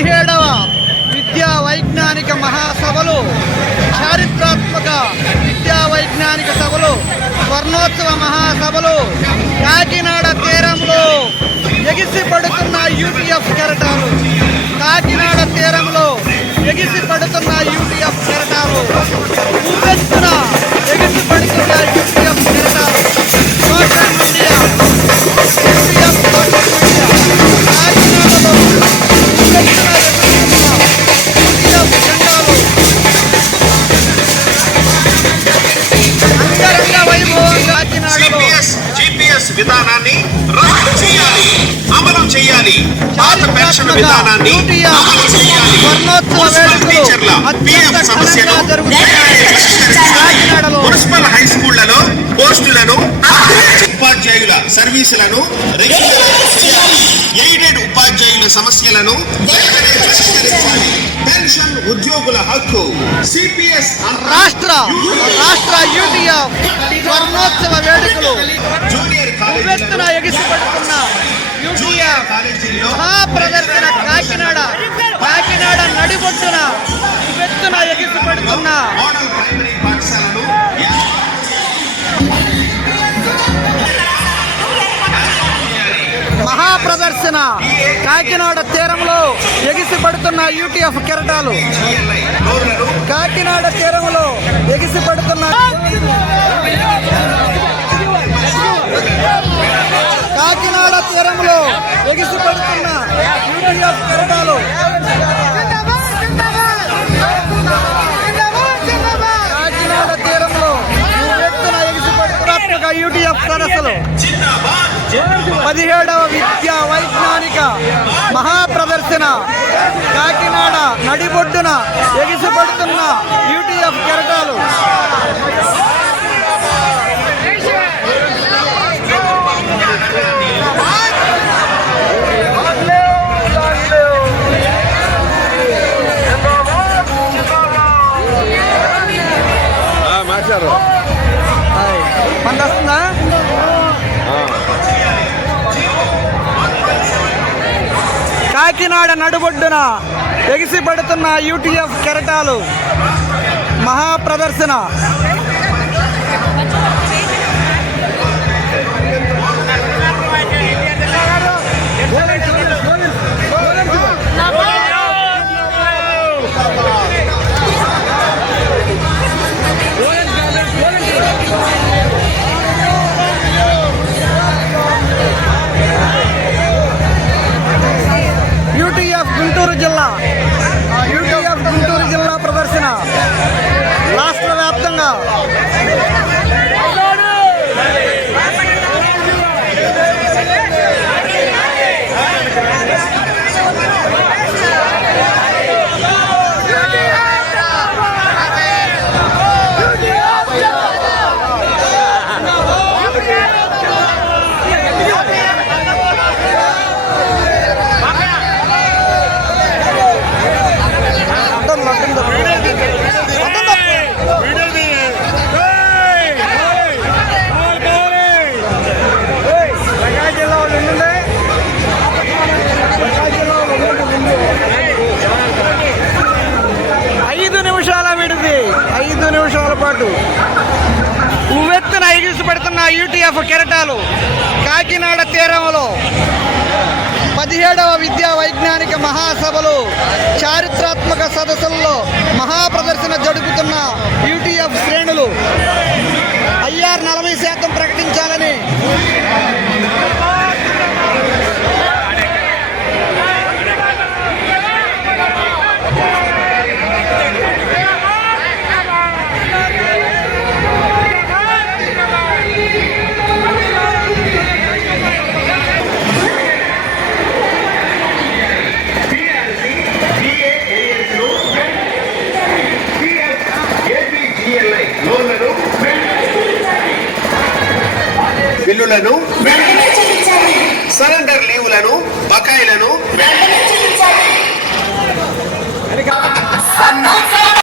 17వ విద్యా వైజ్ఞానిక మహాసభలు, చారిత్రాత్మక విద్యా వైజ్ఞానిక సభలు, స్వర్ణోత్సవ మహాసభలు కాకినాడ తీరంలో ఎగిసి పడుతున్న యూటీఎఫ్ కెరటాలు. కాకినాడ తీరంలో ఎగిసి పడుతున్న యూటీఎఫ్ కెరటాలు. ఉవ్వెత్తున ఎగిసి పడుతున్న యూటీఎఫ్ కెరటాలు. Social media, UTF social media కాకినాడలో ఉవ్వెత్తున ఎగురుతున్న యూటీఎఫ్ జెండాలు అంగరంగ వైభవంగా కాకినాడలో జీపీఎస్ విధానాన్ని రద్దు చేయాలి, అమలు చేయాలి. పాత పెన్షన్ విధానాన్ని అమలు చేయాలి. మున్సిపల్ టీచర్ల పీఎఫ్ సమస్యను మున్సిపల్ హై స్కూళ్లలో పోస్టులను, ఉపాధ్యాయుల సర్వీసులను ఎయిడెడ్ ఉపాధ్యాయుల సమస్యలను పరిష్కరించాలి. పెన్షన్ ఉద్యోగుల హక్కు. సిపిఎస్ రాష్ట్ర యూటీఎఫ్ స్వర్ణోత్సవ వేడుకలు ఉవ్వెత్తున ఎగిసిపడుతున్న యూటీఎఫ్ మహాప్రదర్శన కాకినాడ నడిబొడ్డున ఉవ్వెత్తున ఎగిసిపడుతున్న మోడల్ ప్రైమరీ పాఠశాలను మహాప్రదర్శన కాకినాడ తీరంలో ఎగిసిపడుతున్న యూటీఎఫ్ కెరటాలు. కాకినాడ తీరంలో ఎగిసిపడుతున్న కాకినాడ తీరంలో ఎగిసిపడుతున్న యూటీఎఫ్ కెరటాలు. కాకినాడ తీరంలో ఉవ్వెత్తున ఎగిసిపడుతున్న యూటీఎఫ్ సదస్సులు. 17వ విద్యా వైజ్ఞానిక మహాప్రదర్శన కాకినాడ నడిబొడ్డున ఎగిసిపడుతున్న యూటీఎఫ్ కెరటాలు. వస్తుందా? కాకినాడ నడుబొడ్డున ఎగిసిపడుతున్న యూటీఎఫ్ కెరటాలు మహాప్రదర్శన. యూటీఎఫ్ గుంటూరు జిల్లా ప్రదర్శన రాష్ట్ర వ్యాప్తంగా. ఉవ్వెత్తున ఎగిసిపడుతున్న యూటీఎఫ్ కెరటాలు కాకినాడ తీరంలో 17వ విద్యా వైజ్ఞానిక మహాసభలు, చారిత్రాత్మక సదస్సుల్లో మహాప్రదర్శన జరుపుతున్న యూటీఎఫ్ శ్రేణులు. ఐఆర్ 40% ప్రకటించాలని బిల్లులను, సరెండర్ లీవులను, బకాయిలను